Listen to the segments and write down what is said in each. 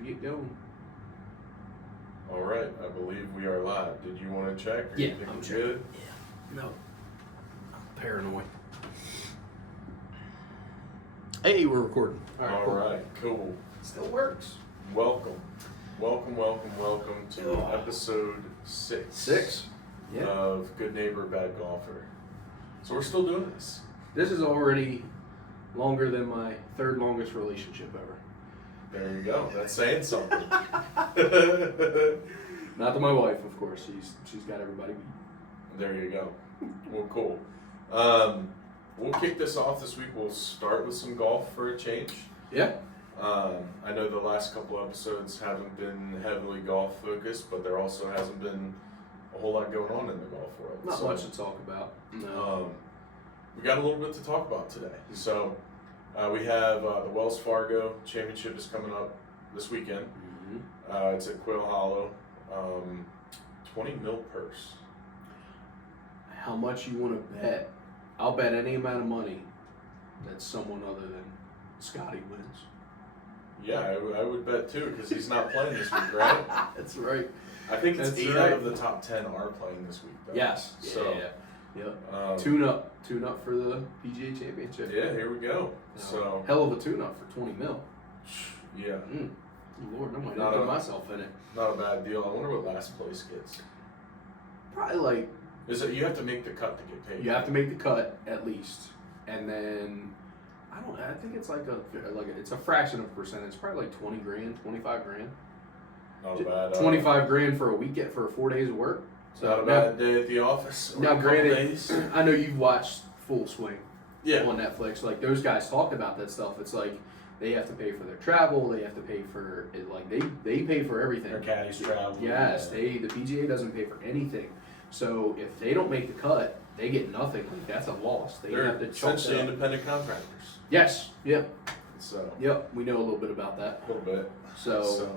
Get going. All right, I believe we are live. Did you want to check? Or Yeah, you think I'm we're checking. good? Yeah. No. I'm paranoid. Hey, we're recording. All right, cool. Still works. Welcome to episode 6. Yeah. Of Good Neighbor, Bad Golfer. So we're still doing this. This is already longer than my third longest relationship ever. There you go. That's saying something. Not to my wife, of course. She's got everybody beat. There you go. Well, cool. We'll kick this off this week. We'll start with some golf for a change. Yeah. I know the last couple episodes haven't been heavily golf focused, but there also hasn't been a whole lot going on in the golf world. Not much to talk about. No. We got a little bit to talk about today. So we have the Wells Fargo Championship is coming up this weekend. Mm-hmm. It's at Quail Hollow. 20 mil purse. How much you want to bet? I'll bet any amount of money that someone other than Scotty wins. Yeah, I would bet too, because he's not playing this week, right? That's right. I think it's That's 8 right. out of the top 10 are playing this week, though. Yes. So, Yep. Tune up for the PGA Championship. Yeah, here we go. So hell of a tune up for 20 mil. Yeah. Lord, I might Not put a- myself in it. Not a bad deal. I wonder what last place gets. Probably like Is it you have to make the cut to get paid? you have to make the cut at least, and then I think it's it's a fraction of a percentage. Probably like 20 grand, 25 grand. Not a bad. 25 grand for a weekend for 4 days of work. So Not a bad day at the office. Or Now, a couple granted, days. I know you've watched Full Swing. Yeah. On Netflix, like those guys talked about that stuff. It's like they have to pay for their travel. They have to pay for it. Like they pay for everything. Their caddies travel. Yes, Yeah. the PGA doesn't pay for anything. So if they don't make the cut, they get nothing. Like that's a loss. They're have to chalk essentially that up. independent contractors. Yes. Yeah. So Yep. We know a little bit about that. a little bit. So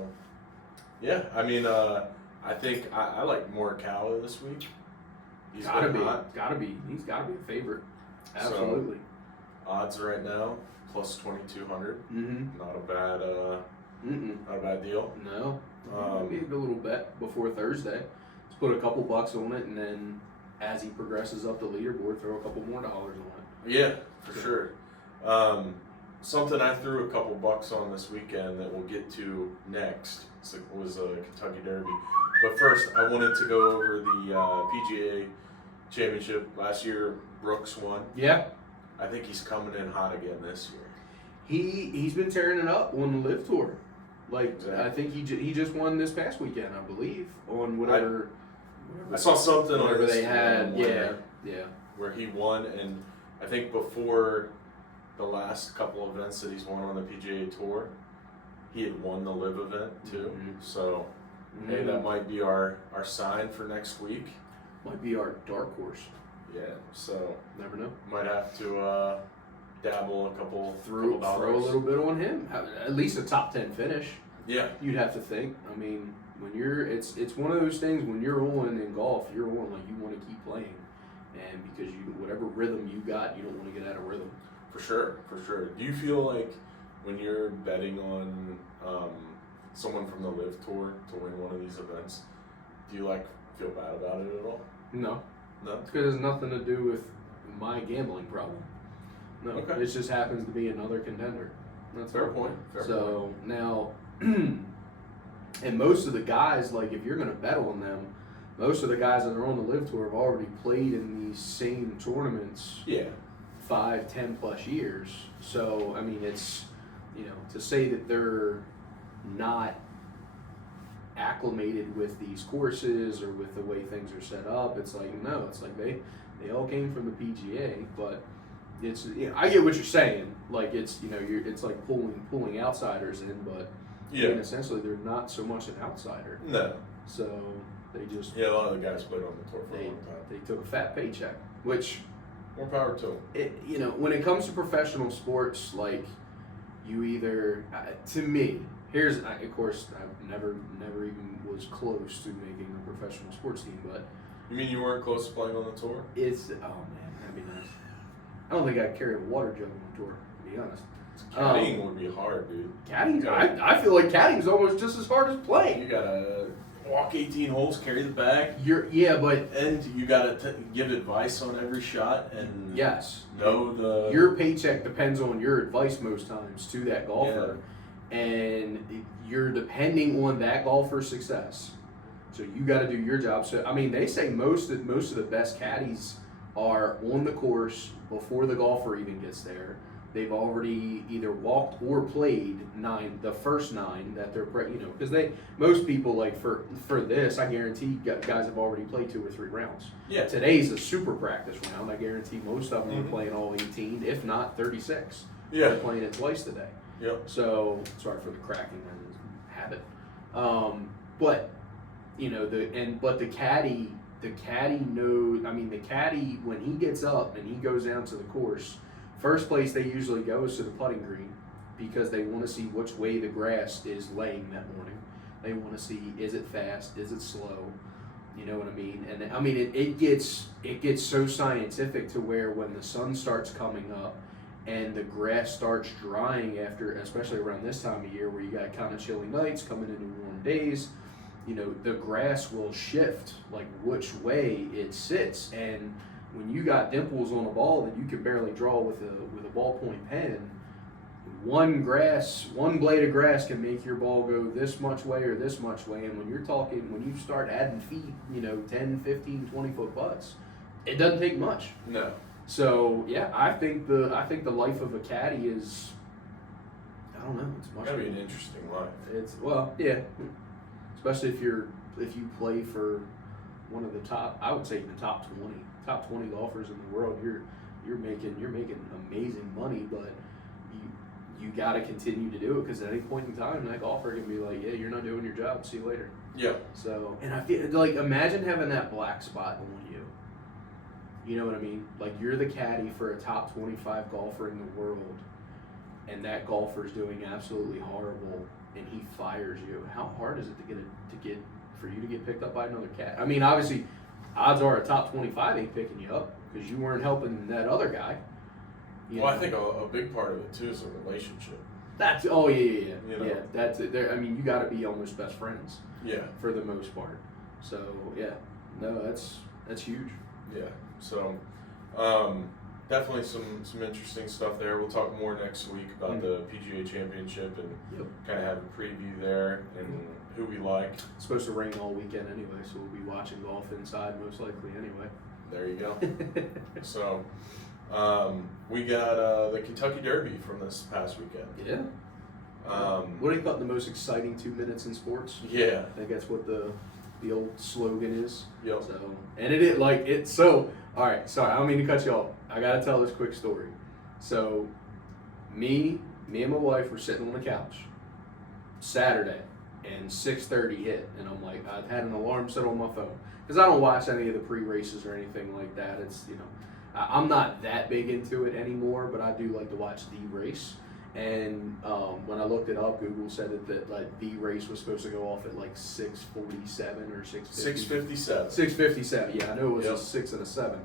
Yeah, I mean, I think I like Morikawa this week. He's gotta been be. hot. He's gotta be a favorite. So- Absolutely. Odds right now plus 2,200. Mm-hmm. Not a bad deal. No. Maybe a good little bet before Thursday. Let's put a couple bucks on it, and then as he progresses up the leaderboard, throw a couple more dollars on it. Yeah, for sure. Something I threw a couple bucks on this weekend that we'll get to next was a Kentucky Derby. But first, I wanted to go over the PGA Championship. Last year, Brooks won. Yeah. I think he's coming in hot again this year. He's been tearing it up on the Live Tour. Like Exactly. I think he just won this past weekend, I believe, on whatever. I saw something on whatever they Instagram had. where- Yeah. where he won, and I think before the last couple events that he's won on the PGA Tour, he had won the Live event too. Mhm. So, hey, that might be our sign for next week. Might be our dark horse. Yeah, so Never know. might have to dabble a couple Throw a dollars. little bit on him. At least a top 10 finish. Yeah, You'd have to think. I mean, when it's one of those things. When you're on in golf, you're on like you want to keep playing, and because whatever rhythm you got, you don't want to get out of rhythm. for sure. Do you feel like when you're betting on someone from the Live Tour to win one of these events, do you feel bad about it at all? No, No. because it has nothing to do with my gambling problem. No, Okay. it just happens to be another contender. That's Fair all. point. So now, and most of the guys, like if you're going to bet on them, most of the guys that are on the Live Tour have already played in these same tournaments Yeah. 5, 10 plus years. So I mean, it's to say that they're not acclimated with these courses or with the way things are set up. It's like no, it's like they all came from the PGA, but it's I get what you're saying. Like it's it's like pulling outsiders in, but I mean, essentially they're not so much an outsider. No. So they just Yeah, a lot of the guys played on the tour for a long time. they took a fat paycheck, which More power to them. when it comes to professional sports, like you either to me. Here's, of course, I've never even was close to making a professional sports team, but You mean you weren't close to playing on the tour? it's, oh man, that'd be nice. I don't think I'd carry a water jug on tour, to be honest. Caddying would be hard, dude. Caddying, I feel like caddying's almost just as hard as playing. You gotta walk 18 holes, carry the bag. But and you gotta give advice on every shot, and yes, know your paycheck depends on your advice most times to that golfer, and you're depending on that golfer's success. So you got to do your job. So I mean, they say most of the best caddies are on the course before the golfer even gets there. They've already either walked or played the first 9 that they're, because most people like for this, I guarantee guys have already played 2 or 3 rounds. Yeah. Today's a super practice round. I guarantee most of them are playing all 18, if not 36. Yeah. They're playing it twice today. Yep. So sorry for the cracking habit. But the caddy knows. I mean, the caddy, when he gets up and he goes down to the course, first place they usually go is to the putting green, because they want to see which way the grass is laying that morning. They want to see, is it fast, is it slow, you know what I mean? And I mean, it gets so scientific to where when the sun starts coming up and the grass starts drying after, especially around this time of year where you got kind of chilly nights coming into warm days, the grass will shift like which way it sits. And when you got dimples on a ball that you can barely draw with a ballpoint pen, one blade of grass can make your ball go this much way or this much way. And when you start adding feet, 10, 15, 20-foot putts, it doesn't take much. No. So yeah, I think the life of a caddy is, I don't know, it's much. Gotta be an interesting life. Yeah, especially if you play for one of the top, I would say the top 20 golfers in the world. You're making amazing money, but you got to continue to do it, because at any point in time that golfer can be like, yeah, you're not doing your job, see you later. Yeah. So, and I feel like, imagine having that black spot on you. You know what I mean? Like, you're the caddy for a top 25 golfer in the world, and that golfer's doing absolutely horrible, and he fires you. How hard is it for you to get picked up by another caddy? I mean, obviously, odds are a top 25 ain't picking you up because you weren't helping that other guy. I think a big part of it too is a relationship. That's yeah. That's it. I mean, you got to be almost best friends. Yeah. For the most part. So yeah, no, that's huge. Yeah. So, definitely some interesting stuff there. We'll talk more next week about the PGA Championship and kind of have a preview there and who we like. It's supposed to rain all weekend anyway, so we'll be watching golf inside most likely anyway. There you go. So, we got the Kentucky Derby from this past weekend. Yeah. What do you thought the most exciting 2 minutes in sports? Yeah. I think that's what the old slogan is. Yep. So, and it's so. All right, sorry, I don't mean to cut you off. I gotta tell this quick story. So, me and my wife were sitting on the couch Saturday, and 6:30 hit, and I'm like, I had an alarm set on my phone because I don't watch any of the pre-races or anything like that. It's I'm not that big into it anymore, but I do like to watch the race. And when I looked it up, Google said that like the race was supposed to go off at like 6:47 or 6:50. 6:57. 6:57. Yeah, I know it was a 6 and a 7.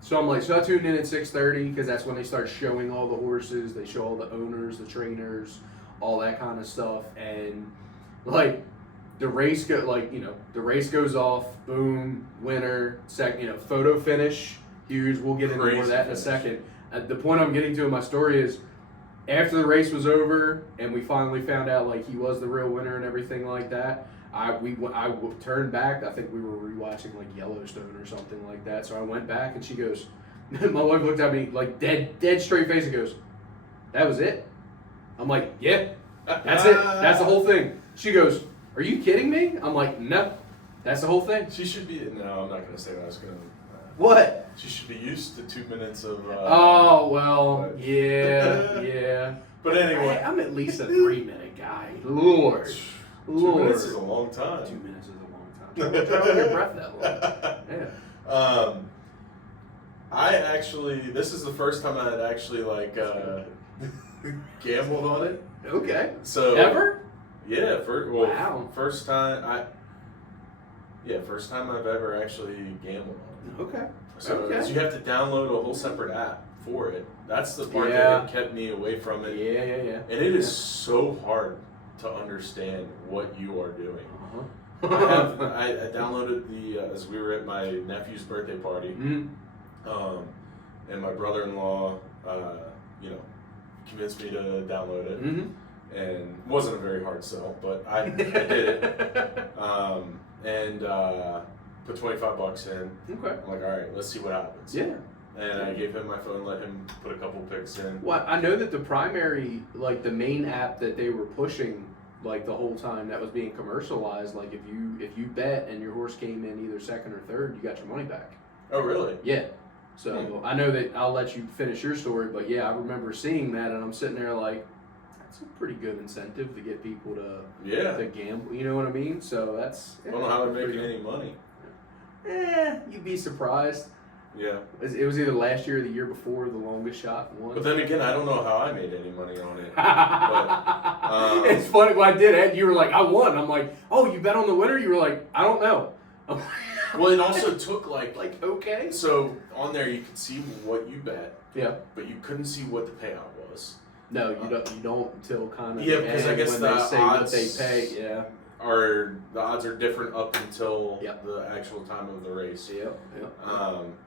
So I'm like, so I tuned in at 6:30 because that's when they start showing all the horses. They show all the owners, the trainers, all that kind of stuff, and like the race the race goes off. Boom, winner. Photo finish. Huge. We'll get into more of that in a second. The point I'm getting to in my story is, after the race was over and we finally found out like he was the real winner and everything like that, I turned back. I think we were rewatching like Yellowstone or something like that. So I went back and she goes, my wife looked at me like dead straight face and goes, "That was it?" I'm like, "Yeah, that's it. That's the whole thing." She goes, "Are you kidding me?" I'm like, "No, that's the whole thing." She should be. No, I'm not going to say what I was going to. What? She should be used to 2 minutes of. Yeah. But anyway, I'm at least a 3-minute guy. Lord. 2 minutes is a long time. 2 minutes is a long time. Don't hold your breath that long. Yeah. I actually, this is the first time I had actually gambled on it. Okay. So ever? Yeah. Wow. First time I've ever actually gambled on it. Okay. So you have to download a whole separate app for it. That's the part Yeah. that kept me away from it. Yeah. And it is so hard to understand what you are doing. Uh-huh. I downloaded as we were at my nephew's birthday party, Mhm. and my brother-in-law, convinced me to download it, Mhm. and it wasn't a very hard sell, but I did it, and put $25 in. Okay. I'm like, all right, let's see what happens. Yeah. And I gave him my phone, let him put a couple picks in. Well, I know that the primary, like the main app that they were pushing, like the whole time that was being commercialized, like if you bet and your horse came in either second or third, you got your money back. Oh, really? Yeah. So I know that I'll let you finish your story, but yeah, I remember seeing that, and I'm sitting there like, that's a pretty good incentive to get people to gamble. You know what I mean? So that's. I don't know how they're making any money. You'd be surprised. Yeah. It was either last year or the year before the longest shot won. But then again, I don't know how I made any money on it. But, it's funny when I did it. You were like, I won. I'm like, oh, you bet on the winner? You were like, I don't know. Well, it also took like okay. So on there you could see what you bet. Yeah. But you couldn't see what the payout was. No, you don't. You don't until kind of because I guess when the they say odds what they pay. Yeah. The odds are different up until the actual time of the race. Yep.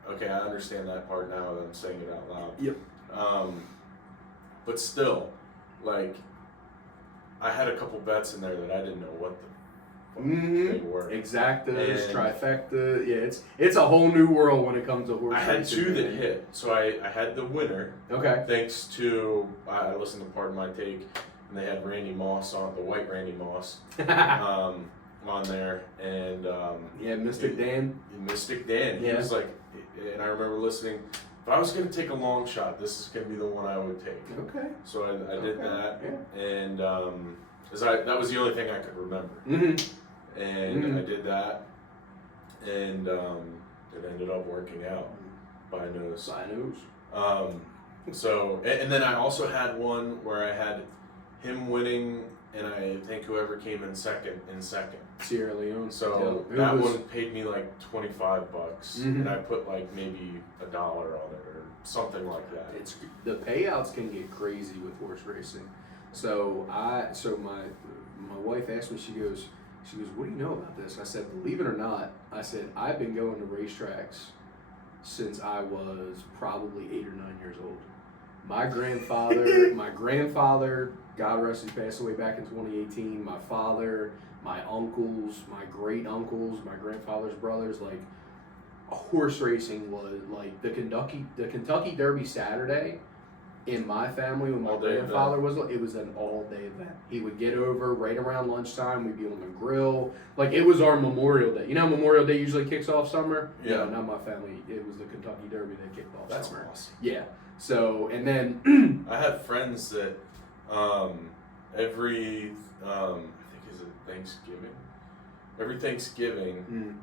Okay, I understand that part now that I'm saying it out loud. Yep. But still, like, I had a couple bets in there that I didn't know what the they were. Exactas, trifecta. Yeah, it's a whole new world when it comes to horse I had racing, two that man. hit. So I had the winner. Okay. Thanks to, I listened to Part of My Take, and they had Randy Moss on, the white Randy Moss, on there. And Mystic Dan. Mystic Dan. He was like, and I remember listening, if I was going to take a long shot, this is going to be the one I would take. Okay. So I did that. Yeah. And that was the only thing I could remember. Mm-hmm. And I did that, and it ended up working out by nose. So, and then I also had one where I had him winning, and I think whoever came in second. Sierra Leone. So that one paid me like $25, and I put like maybe $1 on it or something like that. The payouts can get crazy with horse racing. So my wife asked me, she goes, what do you know about this? I said, believe it or not, I said, I've been going to racetracks since I was probably 8 or 9 years old. My grandfather, God rest his, passed away back in 2018. My father, my uncles, my great uncles, my grandfather's brothers, like horse racing was like the Kentucky Derby Saturday. In my family, when my grandfather was, it was an all-day event. He would get over right around lunchtime. We'd be on the grill. Like, it was our Memorial Day. You know how Memorial Day usually kicks off summer? Yeah. No, not my family. It was the Kentucky Derby that kicked off summer. That's awesome. Yeah. So, and then... I have friends that every, I think is it Thanksgiving? Every Thanksgiving,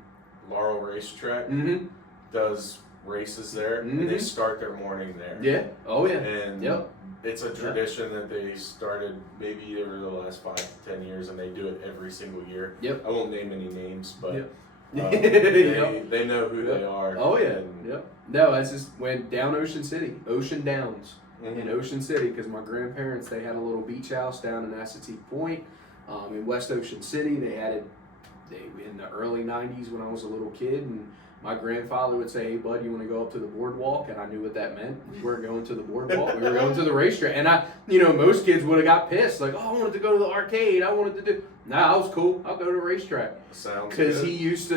Laurel Racetrack does races there, and they start their morning there. Yeah. Oh, yeah. And it's a tradition that they started maybe over the last 5 to 10 years, and they do it every single year. Yep. I won't name any names, but they know who they are. Oh, yeah. No, I just went down Ocean City, Ocean Downs in Ocean City, because my grandparents, they had a little beach house down in Assateague Point in West Ocean City. They had it in the early 90s when I was a little kid, and my grandfather would say, hey, bud, you want to go up to the boardwalk? And I knew what that meant. We weren't going to the boardwalk. We were going to the racetrack. And most kids would have got pissed. Like, oh, I wanted to go to the arcade. I wanted to do... Nah, I was cool. I'll go to the racetrack. Sounds good. Because we used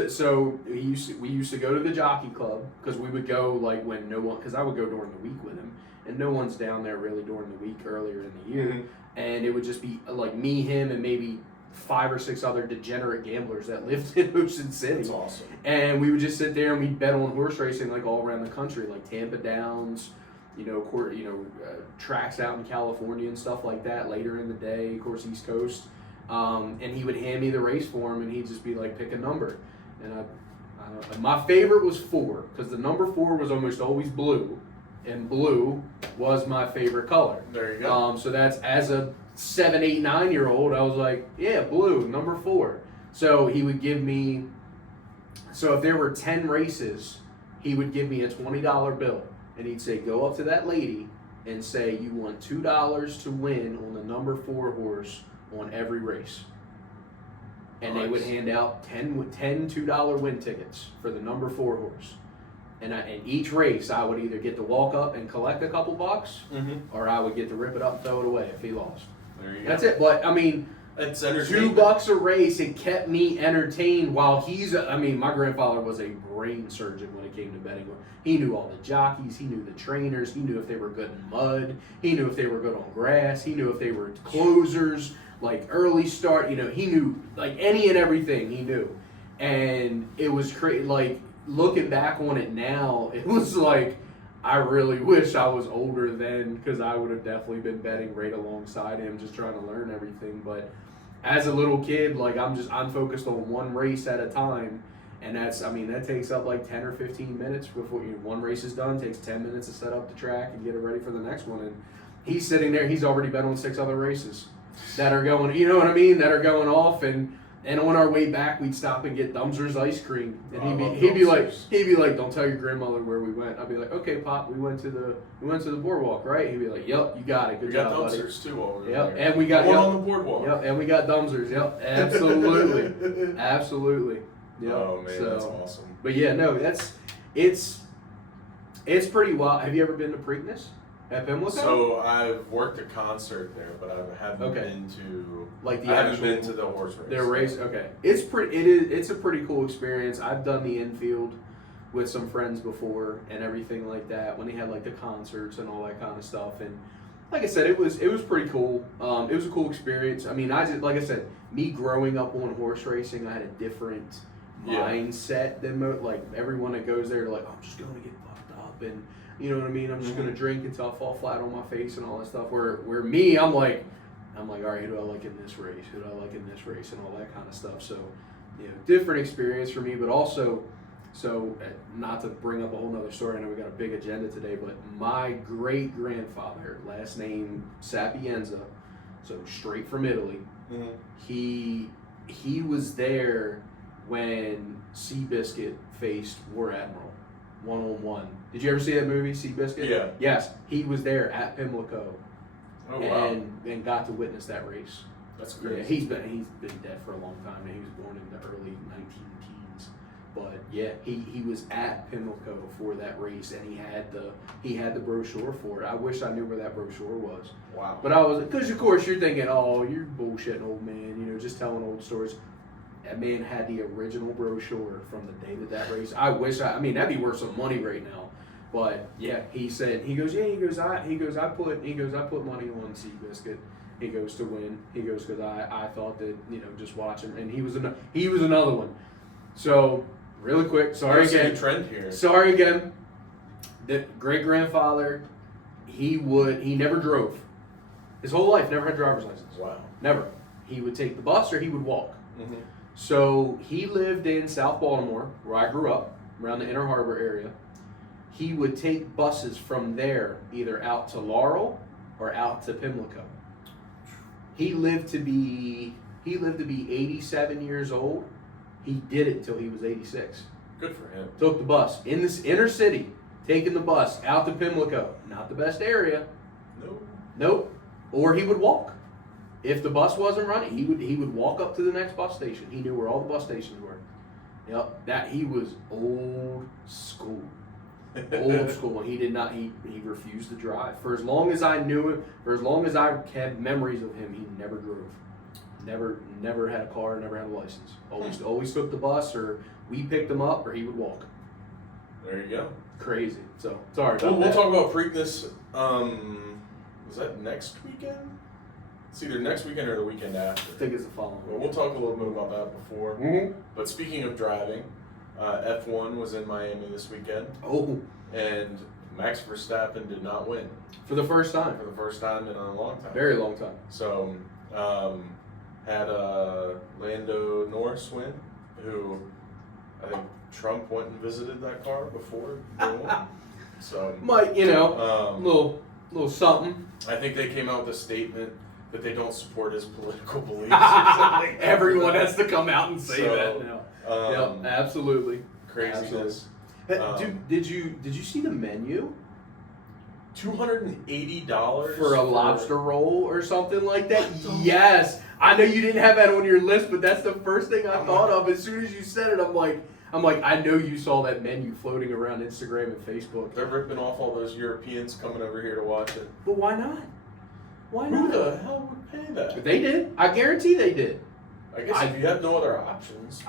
to go to the jockey club, because we would go, like, when no one... Because I would go during the week with him. And no one's down there really during the week earlier in the year. And it would just be, like, me, him, and maybe 5 or 6 other degenerate gamblers that lived in Ocean City. That's awesome. And we would just sit there and we'd bet on horse racing like all around the country, like Tampa Downs, tracks out in California and stuff like that later in the day, of course, East Coast. And he would hand me the race form and he'd just be like, pick a number. And I don't know. My favorite was 4, because the number 4 was almost always blue, and blue was my favorite color. There you go. So that's, as a 7, 8, 9-year-old, I was like, yeah, blue, number 4. So he would give me, so if there were 10 races, he would give me a $20 bill. and he'd say, go up to that lady and say you want $2 to win on the number 4 horse on every race. And they would hand out 10 $2 win tickets for the number 4 horse. And each race, I would either get to walk up and collect a couple bucks, or I would get to rip it up and throw it away if he lost. There you go. That's it. But I mean, it's $2 a race. It kept me entertained while my grandfather was a brain surgeon when it came to betting. He knew all the jockeys. He knew the trainers. He knew if they were good in mud. He knew if they were good on grass. He knew if they were closers, like early start. He knew like any and everything he knew. And it was crazy. Like, looking back on it now, it was like, I really wish I was older then, because I would have definitely been betting right alongside him, just trying to learn everything. But as a little kid, like, I'm focused on one race at a time, and that takes up like 10 or 15 minutes before one race is done. It takes 10 minutes to set up the track and get it ready for the next one. And he's sitting there, he's already bet on 6 other races that are going, that are going off. And on our way back, we'd stop and get Dumser's ice cream, and he'd be like, "Don't tell your grandmother where we went." I'd be like, "Okay, Pop, we went to the boardwalk, right?" He'd be like, "Yep, you got it. Good job, buddy." We got Dumser's too while we were there. And we got one on the boardwalk. Yep, and we got Dumser's. Yep, absolutely, absolutely. Yep. Oh man, that's awesome. But yeah, no, it's pretty wild. Have you ever been to Preakness at Pimlico? So I've worked a concert there, but I haven't been to I haven't been to the horse race. Their race, okay. It's a pretty cool experience. I've done the infield with some friends before and everything like that when they had like the concerts and all that kind of stuff. And like I said, it was pretty cool. It was a cool experience. I mean, like I said, me growing up on horse racing, I had a different mindset than like everyone that goes there. Like, I'm just going to get fucked up, and you know what I mean. I'm just going to drink until I fall flat on my face and all that stuff. Where me, I'm like, all right, who do I like in this race? Who do I like in this race? And all that kind of stuff. So, different experience for me, but also. So, not to bring up a whole nother story, I know we got a big agenda today, but my great-grandfather, last name Sapienza, so straight from Italy, he was there when Seabiscuit faced War Admiral, 1-on-1. Did you ever see that movie, Seabiscuit? Yeah. Yes, he was there at Pimlico, and got to witness that race. That's crazy. Yeah, he's been dead for a long time, and he was born in the early 19 teens. But yeah, he was at Pimlico for that race, and he had the brochure for it. I wish I knew where that brochure was. Wow. But because of course you're thinking, oh, you're bullshitting, old man, just telling old stories. That man had the original brochure from the day that race. I wish that'd be worth some money right now. But yeah, I put money on Seabiscuit. He goes to win. He goes because I thought that just watch him, and he was another one. So. Really quick, sorry again. Trend here. Sorry again. The great grandfather, he never drove. His whole life, never had a driver's license. Wow. Never. He would take the bus or he would walk. Mm-hmm. So he lived in South Baltimore, where I grew up, around the Inner Harbor area. He would take buses from there, either out to Laurel or out to Pimlico. He lived to be 87 years old. He did it until he was 86. Good for him. Took the bus in this inner city, taking the bus out to Pimlico. Not the best area. Nope. Or he would walk. If the bus wasn't running, he would walk up to the next bus station. He knew where all the bus stations were. Yep. He was old school. Old school. And he refused to drive. For as long as I knew him, for as long as I had memories of him, he never drove. Never had a car, never had a license. Always took the bus, or we picked him up, or he would walk. There you go. Crazy. So sorry about that. We'll talk about Preakness. Is that next weekend? It's either next weekend or the weekend after. I think it's the following. Well, we'll talk a little bit about that before. Mm-hmm. But speaking of driving, F1 was in Miami this weekend. Oh. And Max Verstappen did not win. For the first time. For the first time in a long time. Very long time. So, had Lando Norris win, who I think Trump went and visited that car before they won. So might little something. I think they came out with a statement that they don't support his political beliefs. Everyone has to come out and say that now. Yep, absolutely. Craziness. Dude, did you see the menu $280 for a lobster roll or something like that. What the- Yes, I know you didn't have that on your list, but that's the first thing I thought of as soon as you said it. I'm like, I know you saw that menu floating around Instagram and Facebook. They're ripping off all those Europeans coming over here to watch it. But why not? Why Who not? the hell would pay that? They did. I guarantee they did. I guess if you have no other options.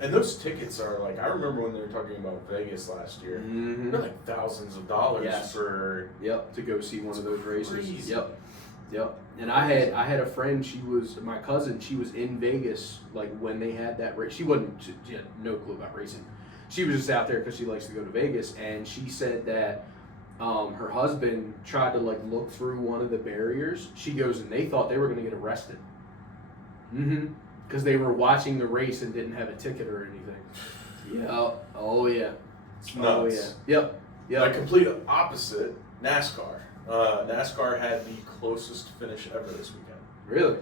And those tickets are like, I remember when they were talking about Vegas last year. Mm-hmm. They're like thousands of dollars Yes. for. Yep, to go see one of those races. Crazy. Yep. And I had a friend. She was my cousin. She was in Vegas like when they had that race. She had no clue about racing. She was just out there because she likes to go to Vegas. And she said that her husband tried to like look through one of the barriers. She goes and they thought they were going to get arrested. Mm-hmm. Because they were watching the race and didn't have a ticket or anything. Yeah. Oh yeah. It's Oh nuts. yeah. Yep. The complete opposite, NASCAR. NASCAR had the closest finish ever this weekend. Really?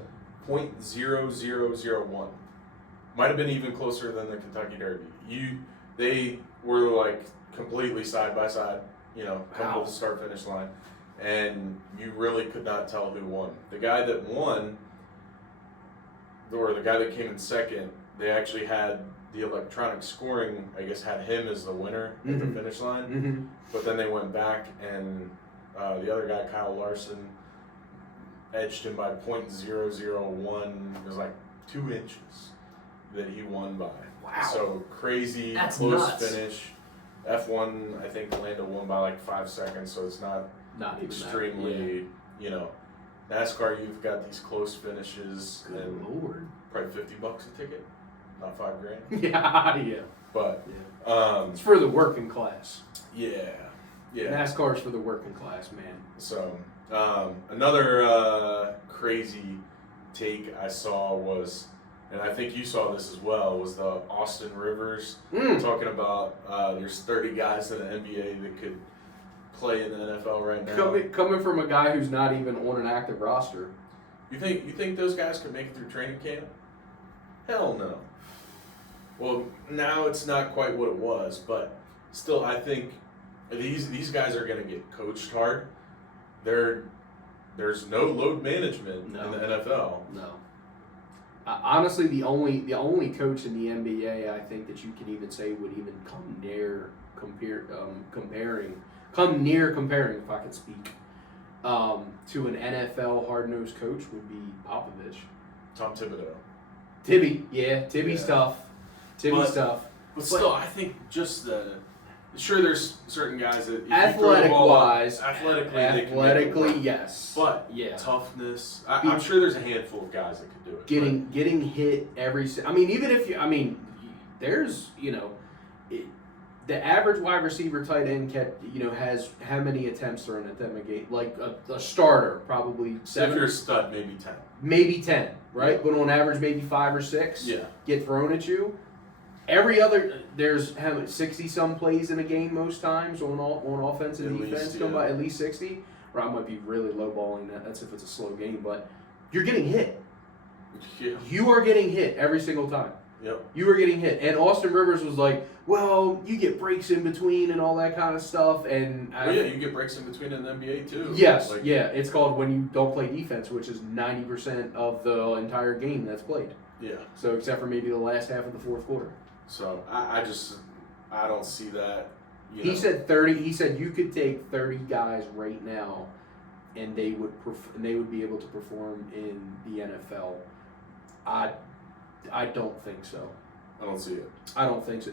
.0001. Might have been even closer than the Kentucky Derby. They were like completely side by side, come to the start finish line, and you really could not tell who won. The guy that won, or the guy that came in second, they actually had the electronic scoring, I guess, had him as the winner at the finish line. Mm-hmm. But then they went back and the other guy, Kyle Larson, edged him by .001. It was like 2 inches that he won by. Wow. So crazy, That's close nuts. finish. F1, I think Lando won by like 5 seconds, so it's not Not even extremely, NASCAR, you've got these close finishes Good and Lord. probably $50 a ticket, not $5,000. Yeah. But It's for the working class. yeah. NASCAR's for the working class, man. So another crazy take I saw was, and I think you saw this as well, was the Austin Rivers talking about there's 30 guys in the NBA that could play in the NFL right now. Coming from a guy who's not even on an active roster. You think those guys could make it through training camp? Hell no. Well, now it's not quite what it was, but still, I think these guys are going to get coached hard. There's no load management in the NFL. No. Honestly, the only coach in the NBA I think that you can even say would even come near comparing, if I could speak, to an NFL hard-nosed coach would be Popovich. Tom Thibodeau. Tibby's tough. Tibby's tough. But still, I think just sure, there's certain guys that athletically, yes. But yeah, toughness. I'm sure there's a handful of guys that could do it. Getting hit even if there's the average wide receiver tight end has how many attempts thrown at them a game? Like a starter, probably 7. If you're a stud, maybe 10. Maybe 10, right? Yeah. But on average, maybe 5 or 6 Yeah. get thrown at you. Every other, there's how many, 60-some plays in a game most times on offense and defense. Come by at least 60. Or I might be really lowballing that. That's if it's a slow game. But you're getting hit. Yeah. You are getting hit every single time. Yep. You are getting hit. And Austin Rivers was like, well, you get breaks in between and all that kind of stuff. And you get breaks in between in the NBA too. Yes, it's called when you don't play defense, which is 90% of the entire game that's played. Yeah. So except for maybe the last half of the fourth quarter. So I don't see that. He said 30. He said you could take 30 guys right now, and they would be able to perform in the NFL. I don't think so. I don't see it. I don't think so.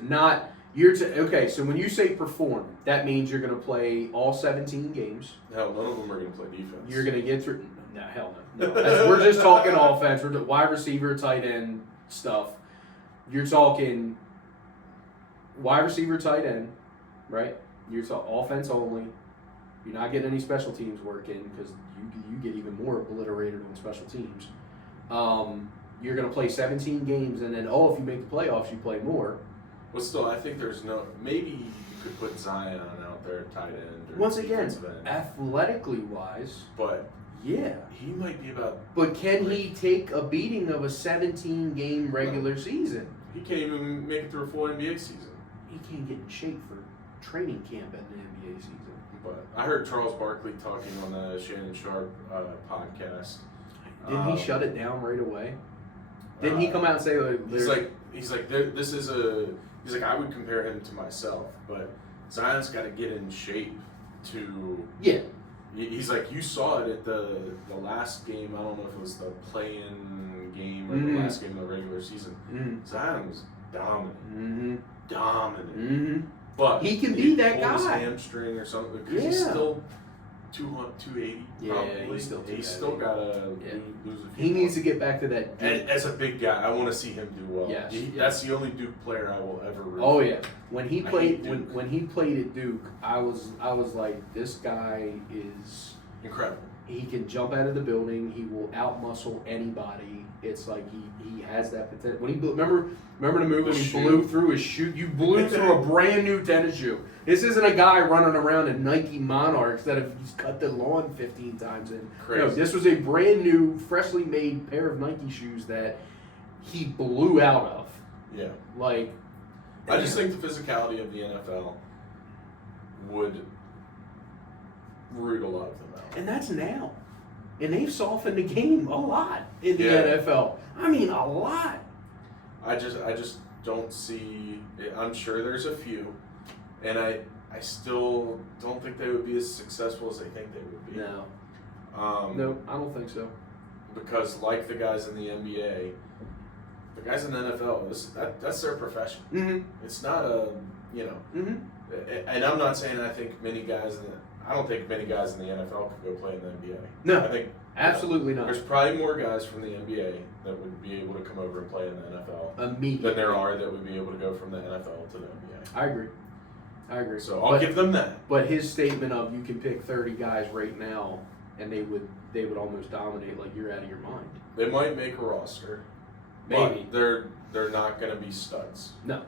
Okay, so when you say perform, that means you're going to play all 17 games. Hell, none of them are going to play defense. You're going to get through. No, hell no. We're just talking offense. We're wide receiver, tight end stuff. You're talking wide receiver, tight end, right? You're talking offense only. You're not getting any special teams work in because you get even more obliterated on special teams. You're going to play 17 games, and then, if you make the playoffs, you play more. But still, I think maybe you could put Zion out there at tight end. Or Once again, defensive end. athletically wise, But yeah. he might be about. But can he take a beating of a 17-game regular season? He can't even make it through a full NBA season. He can't get in shape for training camp at the NBA season. But I heard Charles Barkley talking on the Shannon Sharp podcast. Didn't he shut it down right away? Didn't he come out and say he's like he's like I would compare him to myself, but Zion's got to get in shape to He's like, you saw it at the last game. I don't know if it was the play-in game or the last game of the regular season. Zion was dominant. But he can be that guy. His hamstring or something because he's still 280. Yeah, probably. He's still got to lose a few. He needs to get back to that. And as a big guy, I want to see him do well. Yes. That's the only Duke player I will ever root Oh for. yeah, when he played when he played at Duke, I was like, this guy is incredible. He can jump out of the building. He will outmuscle anybody. It's like he has that potential. When he remember the move when he blew through his shoe. You blew through a brand new tennis shoe. This isn't a guy running around in Nike Monarchs that he's cut the lawn 15 times in. Crazy. No, this was a brand new, freshly made pair of Nike shoes that he blew out of. Yeah. Like, I just think the physicality of the NFL would root a lot of them out. And that's now. And they've softened the game a lot in the Yeah. NFL. I mean, a lot. I just don't see. I'm sure there's a few, and I still don't think they would be as successful as they think they would be. No. No, I don't think so. Because like the guys in the NBA, the guys in the NFL, that's their profession. Mm-hmm. It's not a Mm-hmm. And I'm not saying I think many guys I don't think many guys in the NFL could go play in the NBA. No, I think absolutely not. There's probably more guys from the NBA that would be able to come over and play in the NFL Immediately. than there are that would be able to go from the NFL to the NBA. I agree. So I'll give them that. But his statement of you can pick 30 guys right now and they would almost dominate, like, you're out of your mind. They might make a roster. Maybe. But they're not going to be studs. No.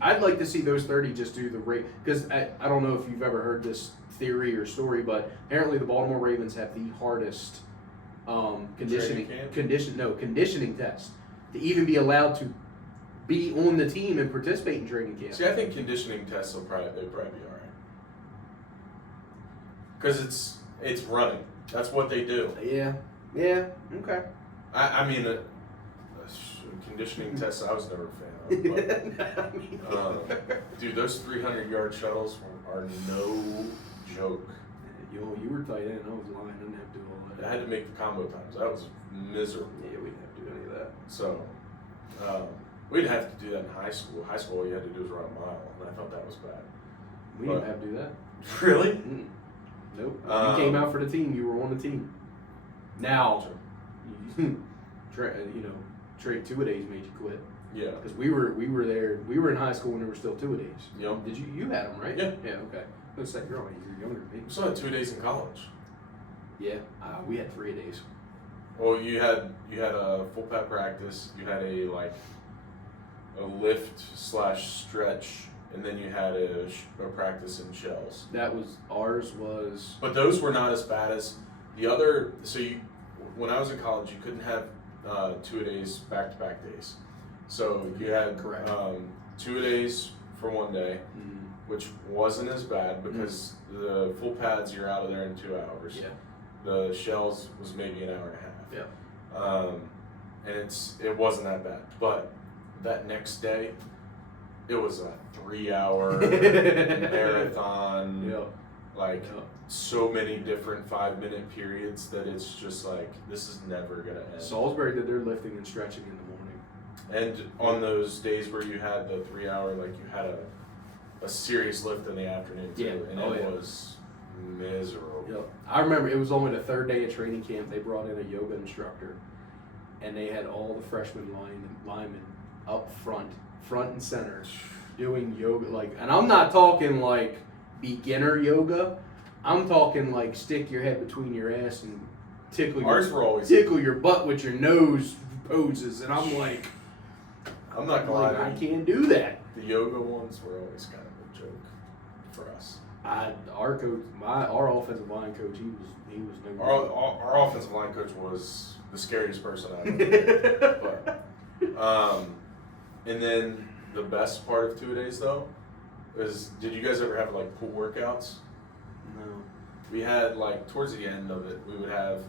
I'd like to see those 30 just do the rate, because I don't know if you've ever heard this theory or story, but apparently the Baltimore Ravens have the hardest conditioning test to even be allowed to be on the team and participate in training camp. See, I think conditioning tests they'll probably be all right. Because it's running. That's what they do. Yeah. Okay. I mean, conditioning tests I was never a fan of. But, dude, those 300-yard shuttles are no joke. You were tight end. I was lying. I didn't have to do all that. I had to make the combo times. That was miserable. Yeah, we didn't have to do any of that. So, we didn't have to do that in high school. High school, all you had to do was run a mile, and I thought that was bad. We didn't have to do that. Really? Nope. You came out for the team. You were on the team. Now, trade two-a-days made you quit. Yeah. Because we were there. We were in high school when there were still two-a-days. Yep. Did you had them, right? Yeah. Yeah. Okay. I was like, you're younger than me. We still had 2 days in college. Yeah. We had 3-a-days. Well, you had a full pad practice. You had a lift/stretch, and then you had a practice in shells. Ours was. But those were not as bad as the other. So when I was in college, you couldn't have 2-a-days back-to-back days. So you had 2-a-days for one day, which wasn't as bad because the full pads you're out of there in 2 hours. Yeah. The shells was maybe an hour and a half. Yeah. And it wasn't that bad. But that next day, it was a 3-hour marathon. Yeah. So many different 5-minute periods that it's just like, this is never going to end. Salisbury did their lifting and stretching in the morning. And on those days where you had the 3-hour, you had a serious lift in the afternoon too. Yeah. And it was miserable. Yep. I remember it was only the third day of training camp. They brought in a yoga instructor, and they had all the freshman linemen up front and center, doing yoga. And I'm not talking like beginner yoga. I'm talking like stick your head between your ass and tickle your butt with your nose poses. And I'm like, I'm not gonna lie. I can't do that. The yoga ones were always kind of a joke for us. Our coach, our offensive line coach, he was no. Our offensive line coach was the scariest person I ever met. But, and then the best part of 2-a-days though is, did you guys ever have pool workouts? No. We had like towards the end of it, we would have.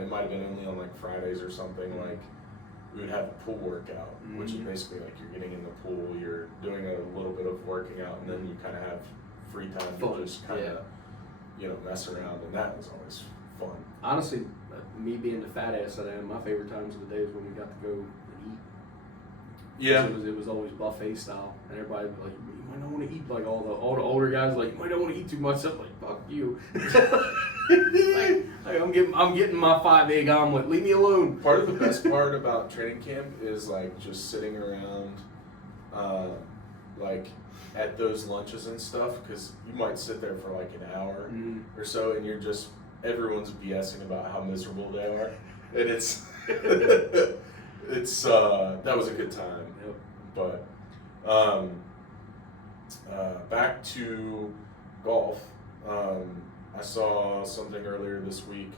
It might have been only on like Fridays or something. Like we would have a pool workout, which is basically like you're getting in the pool, you're doing a little bit of working out, and then you kind of have free time to just kind of mess around, and that was always fun. Honestly, me being the fat ass that I am, my favorite times of the day is when we got to go and eat. Yeah. It was always buffet style, and everybody would be like, you might not want to eat, like all the older guys like, you might not want to eat too much. I'm like, fuck you. like I'm getting my 5 egg omelet. Leave me alone. Part of the best part about training camp is like just sitting around, like at those lunches and stuff, because you might sit there for like an hour or so, and everyone's BSing about how miserable they are, and it's that was a good time. Yep. But back to golf. I saw something earlier this week,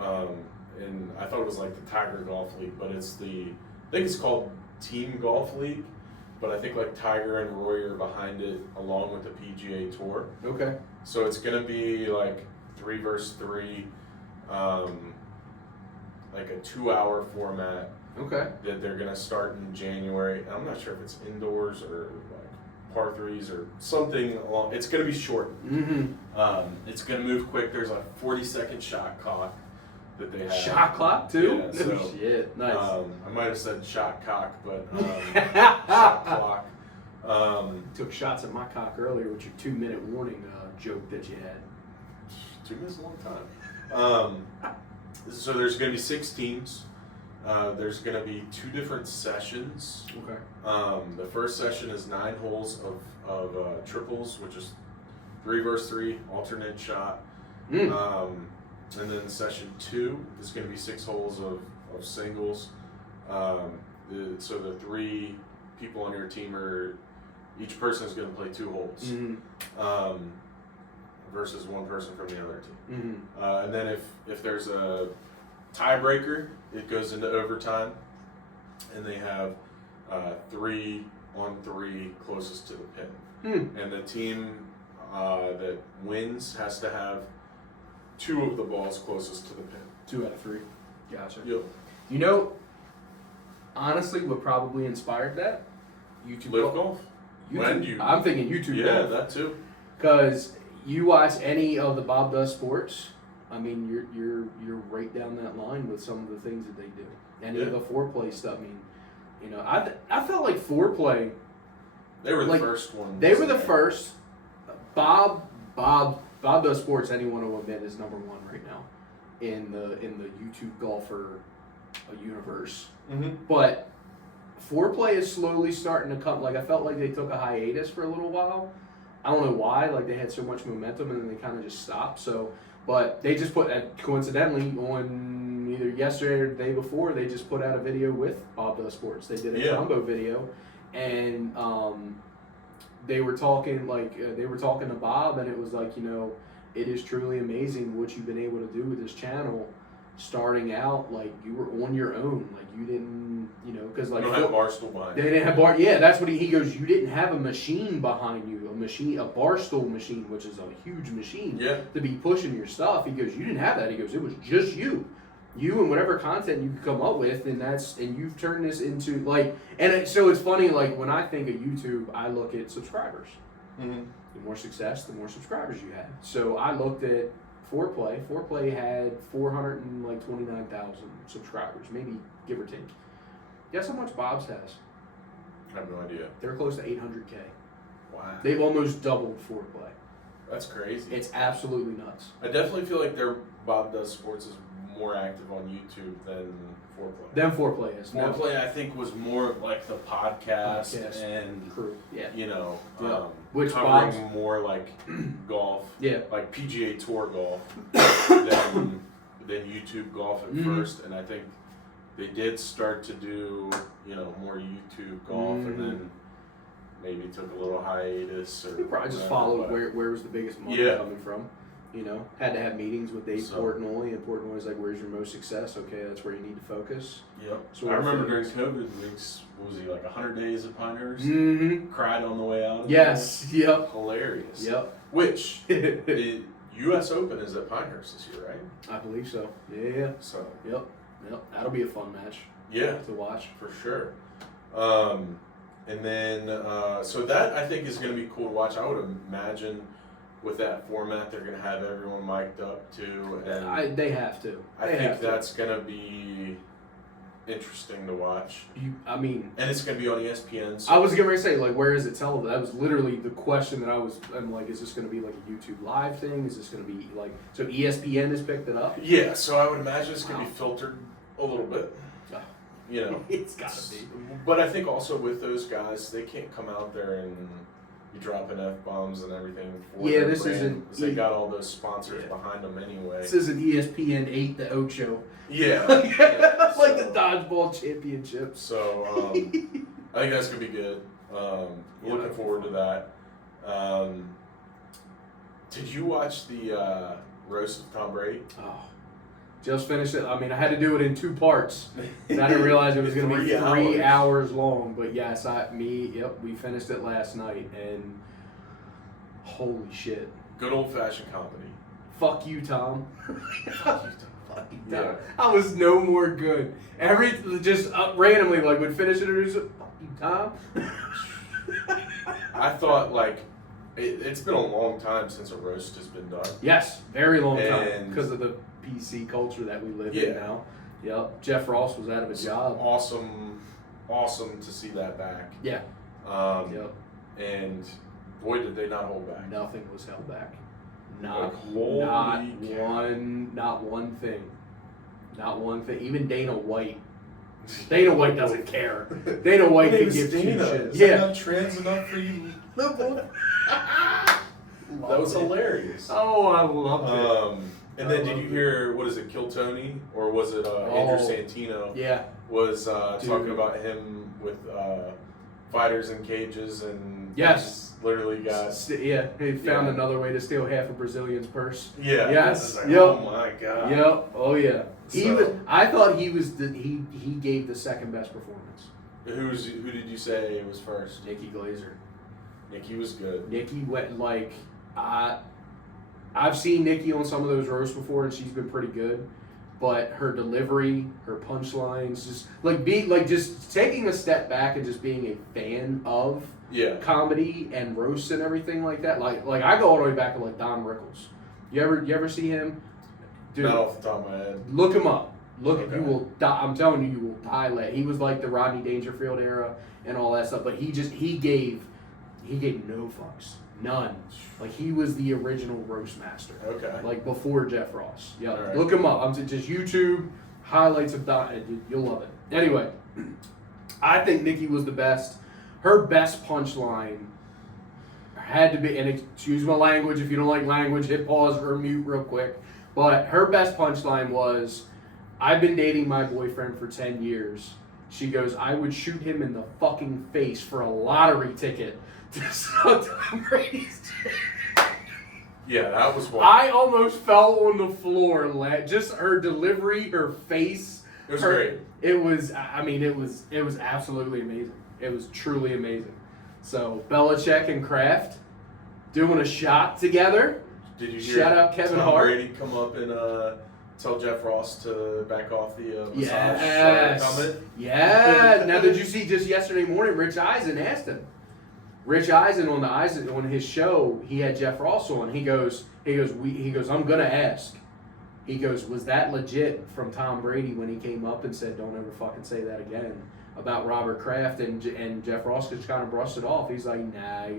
and I thought it was like the Tiger Golf League, but I think it's called Team Golf League, but I think like Tiger and Roy are behind it along with the PGA Tour. Okay. So it's gonna be like 3 versus 3, like a 2-hour format. Okay. That they're gonna start in January. I'm not sure if it's indoors or like par 3s or something along. It's gonna be short. It's gonna move quick. There's a 40-second shot clock that they have. Shot clock too? Yeah, No so, shit. Nice. I might have said shot cock, but shot clock. Took shots at my cock earlier with your 2-minute warning joke that you had. 2 minutes is a long time. So there's gonna be 6 teams. There's going to be 2 different sessions. Okay. The first session is 9 holes of triples, which is 3 versus 3, alternate shot. And then session 2 is going to be 6 holes of singles. So the 3 people on your team each person is going to play 2 holes. Versus 1 person from the other team. And then if there's a tiebreaker, it goes into overtime, and they have 3 on 3 closest to the pin. And the team that wins has to have 2 of the balls closest to the pin. 2 out of 3. Gotcha. Yep. You know, honestly, what probably inspired that? YouTube Live golf. I'm thinking YouTube golf. Yeah, that too. Because you watch any of the Bob Does Sports, I mean, you're right down that line with some of the things that they do. Any of the foreplay stuff. I mean, you know, I felt like foreplay. They were the first one. They were the first. Bob Does Sports. Anyone will admit is number 1 right now in the YouTube golfer universe. But foreplay is slowly starting to come. Like I felt like they took a hiatus for a little while. I don't know why. Like they had so much momentum and then they kind of just stopped. So. But they just put, coincidentally, on either yesterday or the day before, they just put out a video with Bob Does Sports. They did a combo video, and they were talking to Bob, and it was like, you know, it is truly amazing what you've been able to do with this channel. Starting out, like you were on your own, like you didn't, you know, because like they don't have Barstool behind. They didn't have bar. Yeah, that's what he goes. You didn't have a machine behind you, a Barstool machine, which is a huge machine. Yeah. To be pushing your stuff. He goes, you didn't have that. He goes, it was just you and whatever content you could come up with, and you've turned this into like, so it's funny. Like when I think of YouTube, I look at subscribers. The more success, the more subscribers you have. So I looked at Foreplay. Foreplay had 429,000 subscribers, maybe give or take. Guess how much Bob's has? I have no idea. They're close to 800K. Wow. They've almost doubled Foreplay. That's crazy. It's absolutely nuts. I definitely feel like Bob Does Sports is more active on YouTube than Foreplay. Than Foreplay is. Foreplay, I think, was more like the podcast and crew. Yeah. You know, which covering Bob's more like golf. Yeah. Like PGA Tour golf than YouTube golf at first, and I think they did start to do, you know, more YouTube golf, and then maybe took a little hiatus. Or we probably just followed where was the biggest money coming from. You know, had to have meetings with Dave Portnoy, and Portnoy's like, "Where's your most success? Okay, that's where you need to focus." Yep. So I remember during COVID weeks, what was he, like 100 days at Pinehurst? Cried on the way out. Yes. Yep. Hilarious. Yep. Which the U.S. Open is at Pinehurst this year, right? I believe so. Yeah. So Yep. That'll be a fun match. Yeah, to watch for sure. And then so that I think is going to be cool to watch. I would imagine with that format they're going to have everyone mic'd up too, and they have to. I think that's going to be interesting to watch. And it's going to be on ESPN. So I was going to say, like, where is it televised? That was literally the question that I'm like, is this going to be like a YouTube live thing? Is this going to be like, so ESPN has picked it up? Yeah, so I would imagine it's going to be filtered a little bit. You know, it's got to be. But I think also with those guys, they can't come out there and be dropping F-bombs and everything. Yeah, this isn't. They got all those sponsors behind them anyway. This isn't ESPN 8 The Ocho. Yeah. Like the dodgeball championship. So I think that's going to be good. Looking forward to that. Did you watch the roast of Tom Brady? Oh. Just finished it. I had to do it in 2 parts. I didn't realize it was going to be 3 hours long. But yes, we finished it last night, and holy shit. Good old-fashioned comedy. Fuck you, Tom. Fuck you, Tom. Yeah. I was no more good. Randomly, like, would finish it or just, fuck you, Tom. I thought, like, it's been a long time since a roast has been done. Yes, very long time. Because of the PC culture that we live in now. Yep. Jeff Ross was out of a job. Awesome to see that back. Yeah. Yep. And boy, did they not hold back. Nothing was held back. Not one thing. Not one thing. Even Dana White. Dana White doesn't care. Dana White can give 2 shits. Is that not trans enough for you? That was hilarious. Oh, I loved it. And then did you hear, what is it, Kill Tony? Or was it Andrew Santino? Yeah. Was talking about him with fighters in cages and yes, literally got he found another way to steal half a Brazilian's purse. Yeah. Yes. Like, oh my god. Yep. Oh yeah. So, I thought he gave the second best performance. Who did you say was first? Nikki Glaser. Nikki was good. Nikki went like I've seen Nikki on some of those roasts before, and she's been pretty good. But her delivery, her punchlines, just taking a step back and just being a fan of comedy and roasts and everything like that. Like I go all the way back to like Don Rickles. You ever see him? Dude, not off the top of my head. Look him up. Okay. You will die. I'm telling you will die. He was like the Rodney Dangerfield era and all that stuff. But he gave no fucks. None. Like, he was the original roast master. Okay. Like, before Jeff Ross. Yeah. Right. Look him up. Just YouTube highlights of Don. You'll love it. Anyway, I think Nikki was the best. Her best punchline had to be, and excuse my language, if you don't like language, hit pause or mute real quick. But her best punchline was, I've been dating my boyfriend for 10 years. She goes, I would shoot him in the fucking face for a lottery ticket to suck Tom Brady's dick. Yeah, that was wild. I almost fell on the floor. Just her delivery, her face. It was great. It was absolutely amazing. It was truly amazing. So, Belichick and Kraft doing a shot together. Did you hear Shout out Kevin Tom Hart. Brady come up and tell Jeff Ross to back off the yes. comment? Yeah. Now, did you see just yesterday morning, Rich Eisen asked him. Rich Eisen on his show, he had Jeff Ross on. He goes, I'm gonna ask. He goes, was that legit from Tom Brady when he came up and said, don't ever fucking say that again about Robert Kraft? And Jeff Ross just kind of brushed it off. He's like, nah. He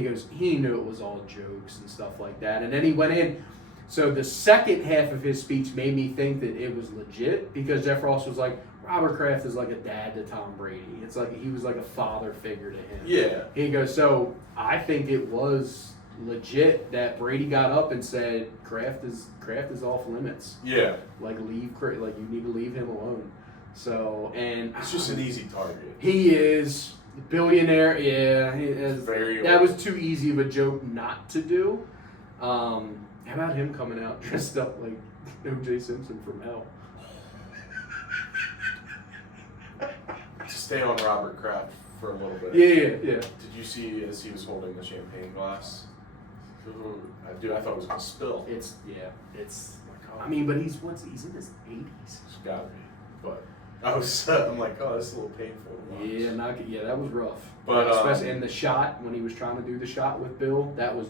goes, he knew it was all jokes and stuff like that. And then he went in. So the second half of his speech made me think that it was legit, because Jeff Ross was like, Robert Kraft is like a dad to Tom Brady. It's like he was like a father figure to him. Yeah. He goes, so I think it was legit that Brady got up and said, Kraft is off limits. Yeah. Like you need to leave him alone. So, and it's just an easy target. He is billionaire. Yeah, that was too easy of a joke not to do. How about him coming out dressed up like O.J. Simpson from hell? To stay on Robert Kraft for a little bit. Yeah. Did you see as he was holding the champagne glass? Dude, I thought it was gonna spill. It's Oh my God. I mean, but he's in his 80s. It's gotta be. But I'm like, oh, that's a little painful. to watch. That was rough. But especially in the shot when he was trying to do the shot with Bill, that was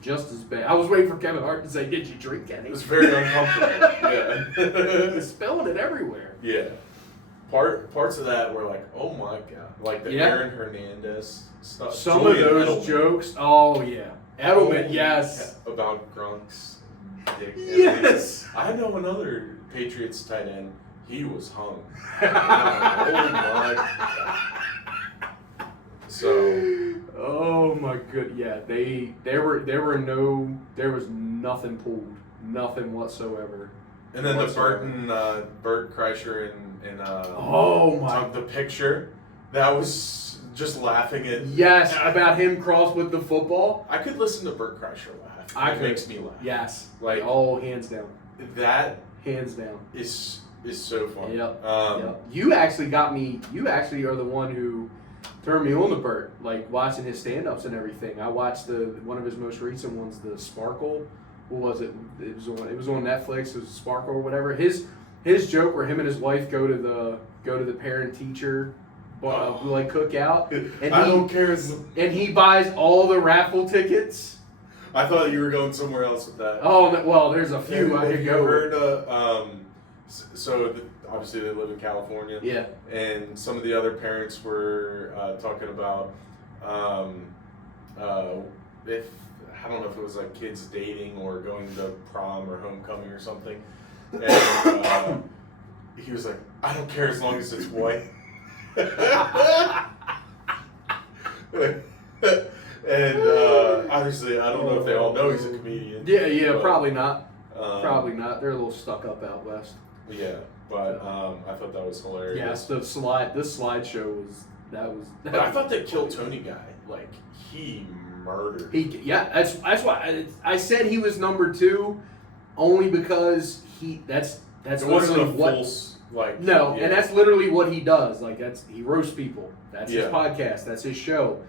just as bad. I was waiting for Kevin Hart to say, "Did you drink any?" it was very uncomfortable. Yeah. He's spilling it everywhere. Yeah. Parts of that were like, oh my God, like the Aaron Hernandez stuff. Some of those jokes. Oh yeah, Edelman. Yes. About Grunk's dick. Yes. I know another Patriots tight end. He was hung. Oh my God. So. Oh my good. Yeah, there was nothing pulled, nothing whatsoever. And then the Bert Kreischer and the picture, that was just laughing at. Yes, about him crossed with the football. I could listen to Bert Kreischer laugh. It makes me laugh. Yes, like hands down. That hands down is so funny. Yep. Yep. You actually got me. You actually are the one who turned me on to Bert. Like watching his stand-ups and everything. I watched one of his most recent ones, the Sparkle. What was it? It was on Netflix. It was Sparkle or whatever. His joke where him and his wife go to the parent teacher cookout, and I don't care. And he buys all the raffle tickets. I thought you were going somewhere else with that. Oh well, there's a few I could go. Heard obviously they live in California. Yeah. And some of the other parents were talking about if. I don't know if it was like kids dating or going to prom or homecoming or something. And he was like, I don't care as long as it's white. And obviously, I don't know if they all know he's a comedian. Yeah, but, probably not. Probably not. They're a little stuck up out west. Yeah, but I thought that was hilarious. Yes, this slideshow was. But I thought that Kill Tony guy, like, he murdered. That's why I said he was number 2, only because that's it wasn't a false and that's literally what he does. Like he roasts people. That's his podcast. That's his show.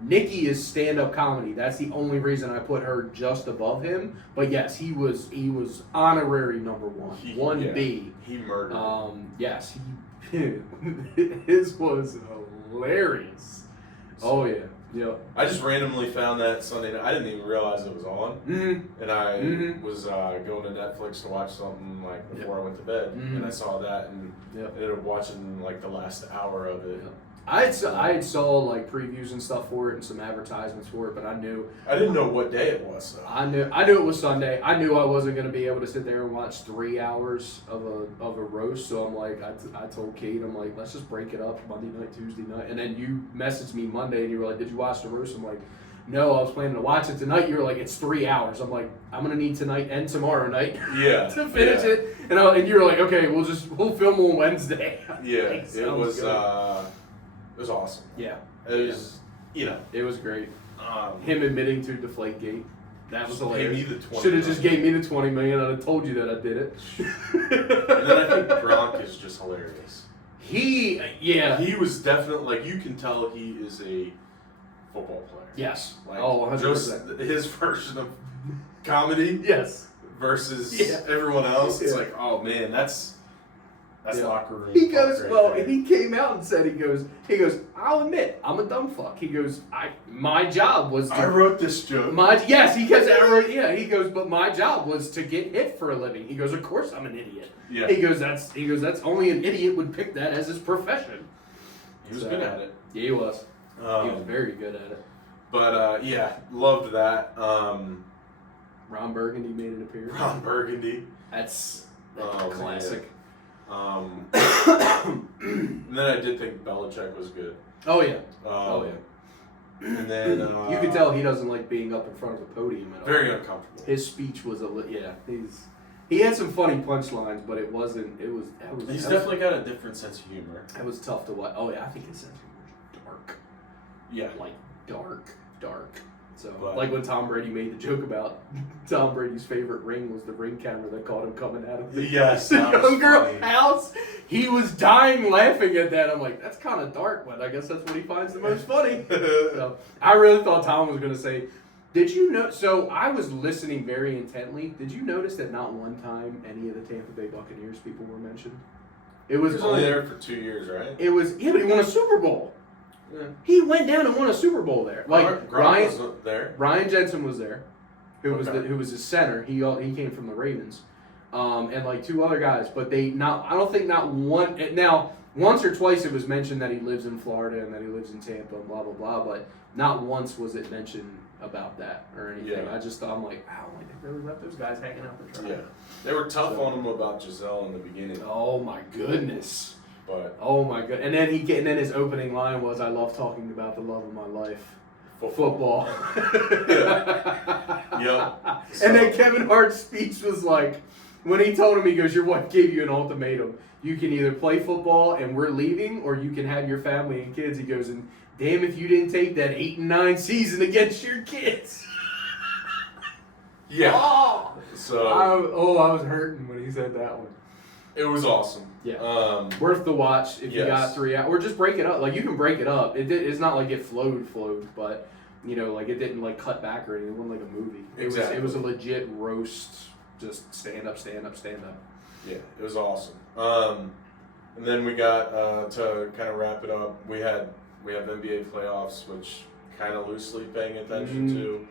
Nikki is stand-up comedy. That's the only reason I put her just above him. But yes, he was honorary number 1, 1B. He murdered. Yes, his was hilarious. Oh yeah. Yep. I just randomly found that Sunday night. I didn't even realize it was on. Mm-hmm. And I was going to Netflix to watch something like before I went to bed. And I saw that and ended up watching like the last hour of it. Yep. I had saw like previews and stuff for it and some advertisements for it, but I didn't know what day it was. So. I knew it was Sunday. I knew I wasn't going to be able to sit there and watch 3 hours of a roast. So I'm like, I told Kate, I'm like, let's just break it up Monday night, Tuesday night. And then you messaged me Monday and you were like, did you watch the roast? I'm like, no, I was planning to watch it tonight. You were like, it's 3 hours. I'm like, I'm going to need tonight and tomorrow night to finish it. And you were like, okay, we'll film on Wednesday. Yeah, it was awesome. Yeah. It was, It was great. Him admitting to Deflategate. That was hilarious. Should have just gave me the $20 million. I'd have told you that I did it. And then I think Gronk is just hilarious. He was definitely, like, you can tell he is a football player. Yes. Like, 100%. Just his version of comedy. Yes. Versus everyone else. It's like, oh man, that's locker room. He goes, he came out and said, he goes, I'll admit, I'm a dumb fuck. He goes, my job was to... I wrote this joke. He goes, but my job was to get hit for a living. He goes, of course I'm an idiot. Yeah. He goes, that's only an idiot would pick that as his profession. He was good at it. Yeah, he was. He was very good at it. But, loved that. Ron Burgundy made an appearance. Ron Burgundy. That's classic. And then I did think Belichick was good. Oh yeah. And then you could tell he doesn't like being up in front of the podium at all. Very uncomfortable. His speech was he had some funny punchlines, but it wasn't. He's definitely got a different sense of humor. It was tough to watch. Oh yeah, I think his sense of humor is dark. Yeah. Like dark. So, like when Tom Brady made the joke about Tom Brady's favorite ring was the ring camera that caught him coming out of the young girl's house. He was dying laughing at that. I'm like, that's kind of dark, but I guess that's what he finds the most funny. So, I really thought Tom was going to say, Did you know? So I was listening very intently. Did you notice that not one time any of the Tampa Bay Buccaneers people were mentioned? It was He was only there for 2 years, right? It was but he won a Super Bowl. Yeah. He went down and won a Super Bowl there. Like Gronk was there. Ryan Jensen was there, who Okay. was his center. He came from the Ravens, and like 2 other guys. But I don't think not one. Now once or twice it was mentioned that he lives in Florida and that he lives in Tampa and blah blah blah. But not once was it mentioned about that or anything. Yeah. I just thought I'm like, wow, like they really left those guys hanging out the track. Yeah, they were tough on him about Giselle in the beginning, Oh my goodness. but Oh my god! And then his opening line was, "I love talking about the love of my life, football." Yep. And then Kevin Hart's speech was like, when he told him, he goes, "Your wife gave you an ultimatum. You can either play football and we're leaving, or you can have your family and kids." He goes, "And damn if you didn't take that 8 and 9 season against your kids." yeah. Oh, So I was hurting when he said that one. it was awesome. Yeah. Worth the watch if you got Yes. 3 hours. Or just break it up. Like, you can break it up. It's not like it flowed, but, like, it didn't, like, cut back or anything. It wasn't like a movie. Exactly. It was a legit roast, just stand up. Yeah, it was awesome. And then we got to kind of wrap it up. We have NBA playoffs, which kind of loosely paying attention to,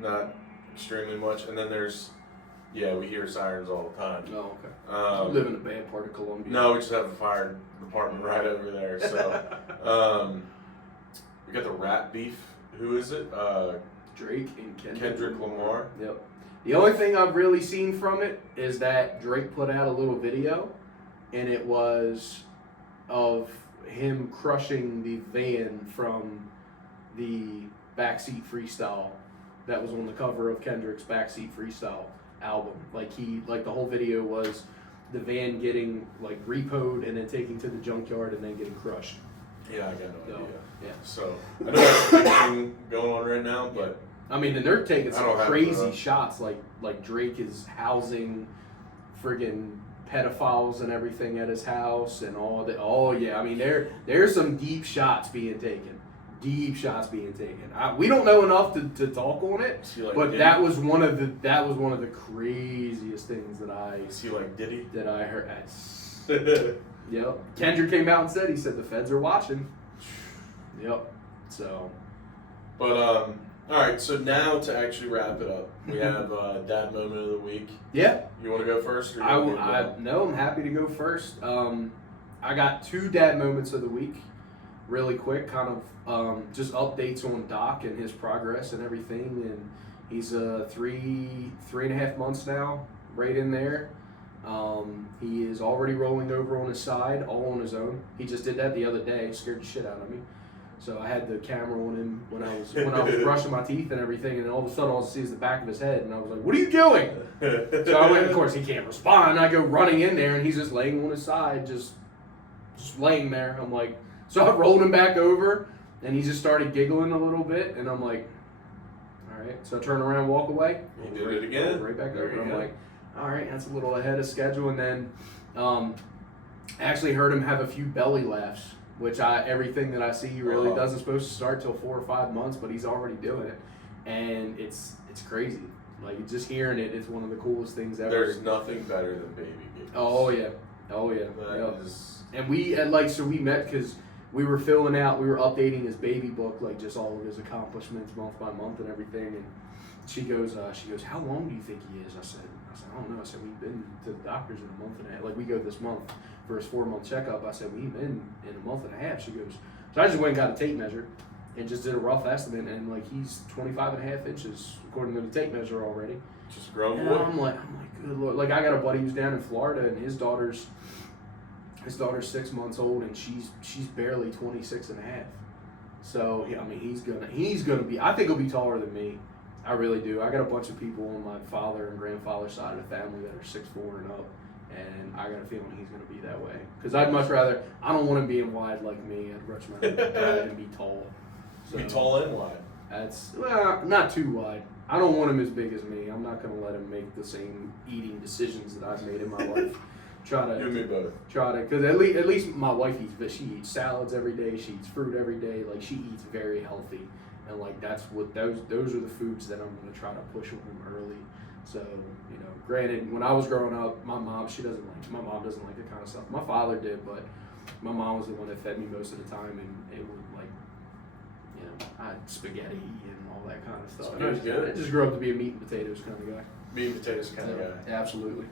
not extremely much. And then we hear sirens all the time. Oh, okay. You live in a bad part of Columbia. No, we just have a fire department right over there. So we got the rap beef. Who is it? Drake and Kendrick Lamar. Yep. The only thing I've really seen from it is that Drake put out a little video, and it was of him crushing the van from the Backseat Freestyle that was on the cover of Kendrick's Backseat Freestyle album. Like the whole video was the van getting like repoed and then taken to the junkyard and then getting crushed. Yeah, I got no idea. Yeah. So I know that's a big thing going on right now, but I mean, and they're taking I some don't have crazy enough. shots. Like Drake is housing friggin' pedophiles and everything at his house and all that. Oh yeah, I mean there's some deep shots being taken. We don't know enough to talk on it, is he like but Diddy? that was one of the craziest things that I Is he like Diddy? heard. Yep. Kendrick came out and he said the feds are watching. Yep. So. But all right. So now to actually wrap it up, we have dad moment of the week. Yeah. You want to go first? Or you I want me to go? no, I'm happy to go first. I got 2 dad moments of the week, really quick, kind of just updates on Doc and his progress and everything. And he's 3.5 months now, right in there. He is already rolling over on his side, all on his own. He just did that the other day, scared the shit out of me. So I had the camera on him when I was brushing my teeth and everything, and all of a sudden all I see is the back of his head, and I was like, "What are you doing?" So I went. Of course, he can't respond. I go running in there, and he's just laying on his side, just laying there. I'm like, so I rolled him back over, and he just started giggling a little bit, and I'm like, all right. So I turn around, walk away. He did it again. Right back There over. you I'm go. like, all right, that's a little ahead of schedule. And then I actually heard him have a few belly laughs, which everything that I see really doesn't supposed to start till 4 or 5 months, but he's already doing it, and it's crazy. Like just hearing it is one of the coolest things ever. There's nothing better than baby giggles. Oh yeah. That Yep. is- And we we met because we were updating his baby book, like just all of his accomplishments month by month and everything. And she goes, how long do you think he is? I said, I don't know. I said, we've been to the doctors in a month and a half. Like we go this month for his 4-month checkup. I said, we've been in a month and a half. She goes, so I just went and got a tape measure and just did a rough estimate. And like he's 25.5 inches according to the tape measure already. just a grown And boy. I'm like, good Lord. Like I got a buddy who's down in Florida and his daughter's 6 months old and she's barely 26 and a half. So yeah, I mean he's gonna be, I think he'll be taller than me. I really do. I got a bunch of people on my father and grandfather's side of the family that are 6'4" and up, and I got a feeling he's gonna be that way. Because I'd much rather, I don't want him being wide like me. I'd much rather him be tall. So Be tall and wide. that's not too wide. I don't want him as big as me. I'm not gonna let him make the same eating decisions that I've made in my life. You and me both. Because at least my wife she eats salads every day. She eats fruit every day. Like she eats very healthy, and like that's what those are the foods that I'm gonna try to push on him early. So you know, granted, when I was growing up, my mom doesn't like the kind of stuff. My father did, but my mom was the one that fed me most of the time, and it would like, you know, I had spaghetti and all that kind of stuff. I just grew up to be a meat and potatoes kind of guy. Meat and potatoes kind of guy. Absolutely,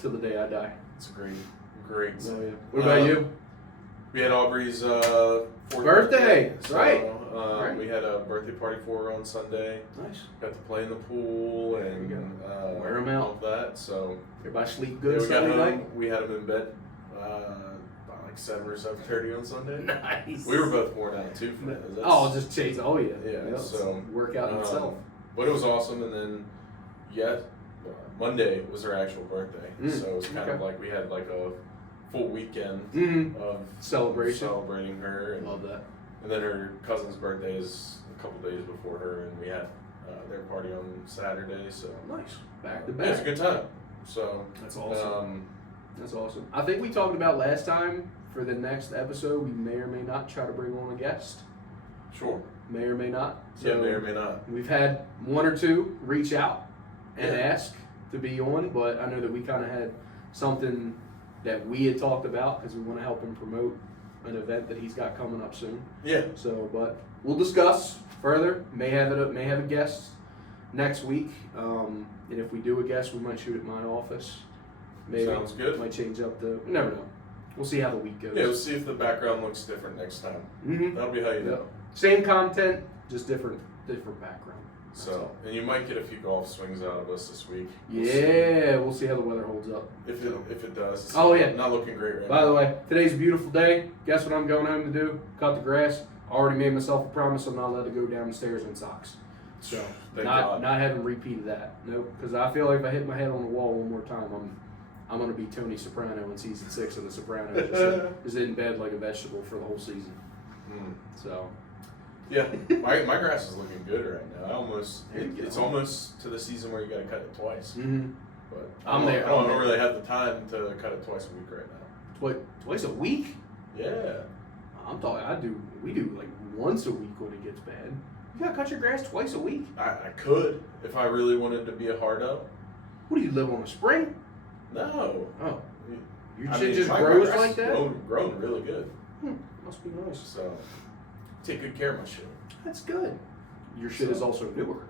till the day I die. It's great. Oh yeah. What about you? We had Aubrey's fourth birthday. So, Right. We had a birthday party for her on Sunday. Nice. Got to play in the pool and wear them out. all of that. So Everybody sleep good we got Sunday home. night? We had him in bed by like 7 or 7:30 on Sunday. Nice. We were both worn out too from that. Just chase. Oh yeah. Yeah. So workout in itself. But it was awesome, and then Monday was her actual birthday, so it was kind of like we had like a full weekend of celebrating her. And, love that. And then her cousin's birthday is a couple days before her, and we had their party on Saturday. So nice, back to back. Yeah, it's a good time. So that's awesome. That's awesome. I think we talked about last time for the next episode. We may or may not try to bring on a guest. Sure. May or may not. So yeah, may or may not. We've had one or two reach out and ask to be on, but I know that we kind of had something that we had talked about because we want to help him promote an event that he's got coming up soon. Yeah. So, but we'll discuss further. May have a guest next week. And if we do a guest, we might shoot at my office. Maybe. Sounds good. Might change up the. You never know. We'll see how the week goes. Yeah, we'll see if the background looks different next time. Mm-hmm. That'll be how you know. Same content, just different background. So, and you might get a few golf swings out of us this week. We'll see how the weather holds up. If it does. It's not looking great right now. By the way, today's a beautiful day. Guess what I'm going home to do? Cut the grass. I already made myself a promise I'm not allowed to go down the stairs in socks. So, not having repeated that. Nope. Because I feel like if I hit my head on the wall one more time, I'm going to be Tony Soprano in season 6 of The Sopranos. Just in bed like a vegetable for the whole season. So. Yeah, my grass is looking good right now. It's almost to the season where you got to cut it twice. Mm-hmm. But I don't really have the time to cut it twice a week right now. Twice a week? Yeah. I'm talking. We do like once a week when it gets bad. You gotta cut your grass twice a week. I could if I really wanted to be a hard up. What do you live on a spring? No. Oh. Your shit just grows like that? Grown really good. Must be nice. So, take good care of my shit. That's good. Your shit is also newer,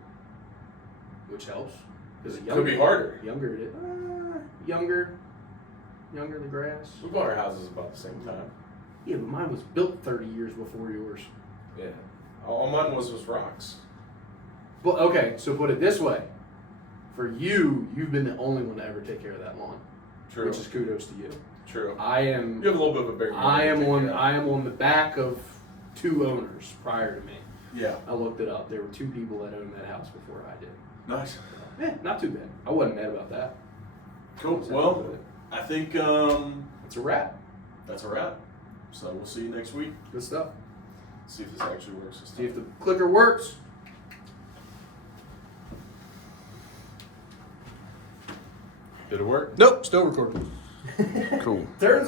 which helps. It could be harder. Younger it is. Younger the grass. We bought our houses about the same time. Yeah, but mine was built 30 years before yours. Yeah. All mine was rocks. But okay, so put it this way. For you've been the only one to ever take care of that lawn. True. Which is kudos to you. True. You have a little bit of a bigger. I am on the back of 2 owners prior to me. Yeah. I looked it up. There were 2 people that owned that house before I did. Nice. Yeah, not too bad. I wasn't mad about that. Cool. Well, I think it's a wrap. That's a wrap. So we'll see you next week. Good stuff. See if this actually works. See if the clicker works. Did it work? Nope, still recording. Cool. Turns